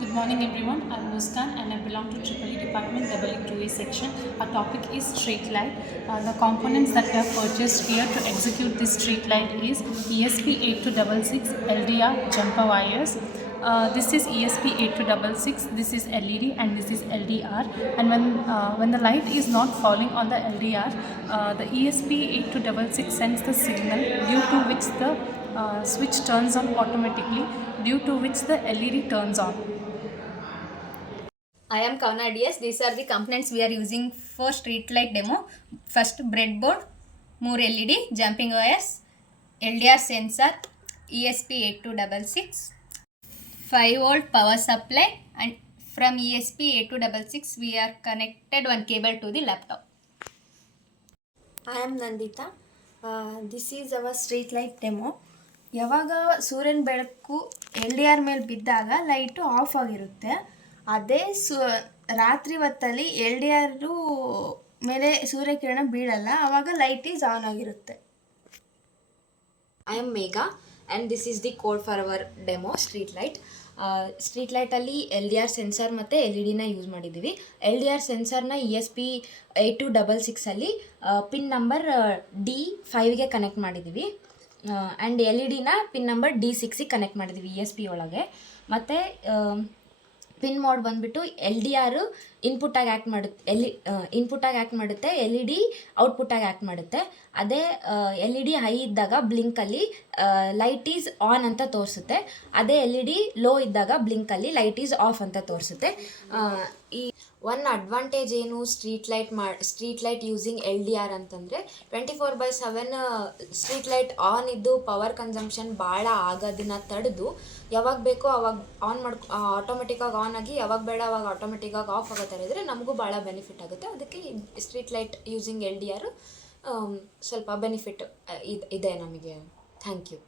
Good morning everyone, I'm Muskan and I belong to Triple E Department EE2A section. Our topic is street light. The components that we have purchased here to execute this street light is ESP8266 LDR jumper wires. This is ESP8266, this is LED and this is LDR, and when the light is not falling on the LDR, the ESP8266 sends the signal due to which the switch turns on automatically, due to which the LED turns on. I am Kavna DS. These are the components we are using for street light demo. First, breadboard, more LED, jumping wires, LDR sensor, ESP8266, 5-volt power supply, and from ESP8266 we are connected one cable to the laptop. I am Nandita. This is our street light demo. ಯಾವಾಗ ಸೂರ್ಯನ ಬೆಳಕು LDR ಮೇಲೆ ಬಿದ್ದಾಗ light of ಆಗಿರುತ್ತೆ. ಅದೇ ರಾತ್ರಿ ಹೊತ್ತಲ್ಲಿ LDR ಮೇಲೆ ಸೂರ್ಯಕಿರಣ ಬೀಳಲ್ಲ, ಆವಾಗ ಲೈಟ್ ಈಸ್ ಆನ್ ಆಗಿರುತ್ತೆ. I am Megha and this is the code for our demo street light. Street ಲೈಟಲ್ಲಿ LDR ಸೆನ್ಸರ್ ಮತ್ತು LED ಯೂಸ್ ಮಾಡಿದ್ದೀವಿ. LDR ಸೆನ್ಸರ್ನ ESP8266 ಪಿನ್ ನಂಬರ್ D5ಗೆ ಕನೆಕ್ಟ್ ಮಾಡಿದ್ದೀವಿ. ಆ್ಯಂಡ್ LED ಪಿನ್ ನಂಬರ್ D6ಗೆ ಕನೆಕ್ಟ್ ಮಾಡಿದ್ದೀವಿ ESP ಒಳಗೆ. ಮತ್ತು ಪಿನ್ ಮೋಡ್ ಬಂದುಬಿಟ್ಟು LDR ಇನ್ಪುಟ್ಟಾಗಿ ಆ್ಯಕ್ಟ್ ಮಾಡುತ್ತೆ, LED ಔಟ್ಪುಟ್ಟಾಗಿ ಆ್ಯಕ್ಟ್ ಮಾಡುತ್ತೆ. ಅದೇ LED ಹೈ ಇದ್ದಾಗ ಬ್ಲಿಂಕಲ್ಲಿ ಲೈಟ್ ಈಸ್ ಆನ್ ಅಂತ ತೋರಿಸುತ್ತೆ. ಅದೇ LED ಲೋ ಇದ್ದಾಗ ಬ್ಲಿಂಕಲ್ಲಿ ಲೈಟ್ ಈಸ್ ಆಫ್ ಅಂತ ತೋರಿಸುತ್ತೆ. ಈ ಒನ್ ಅಡ್ವಾಂಟೇಜ್ ಏನು ಸ್ಟ್ರೀಟ್ ಲೈಟ್ ಯೂಸಿಂಗ್ LDR ಅಂತಂದರೆ 24/7 ಸ್ಟ್ರೀಟ್ ಲೈಟ್ ಆನ್ ಇದ್ದು ಪವರ್ ಕನ್ಸಂಪ್ಷನ್ ಭಾಳ ಆಗೋದನ್ನು ತಡೆದು ಯಾವಾಗ ಬೇಕೋ ಅವಾಗ ಆಟೋಮೆಟಿಕ್ಕಾಗಿ ಆನ್ ಆಗಿ, ಯಾವಾಗ ಬೇಡ ಅವಾಗ ಆಟೋಮೆಟಿಕ್ಕಾಗಿ ಆಫ್ ಆಗೋ ಥರ ಇದ್ದರೆ ನಮಗೂ ಭಾಳ ಬೆನಿಫಿಟ್ ಆಗುತ್ತೆ. ಅದಕ್ಕೆ ಸ್ಟ್ರೀಟ್ ಲೈಟ್ ಯೂಸಿಂಗ್ LDR ಸ್ವಲ್ಪ ಬೆನಿಫಿಟ್ ಇದೆ ನಮಗೆ. Thank you.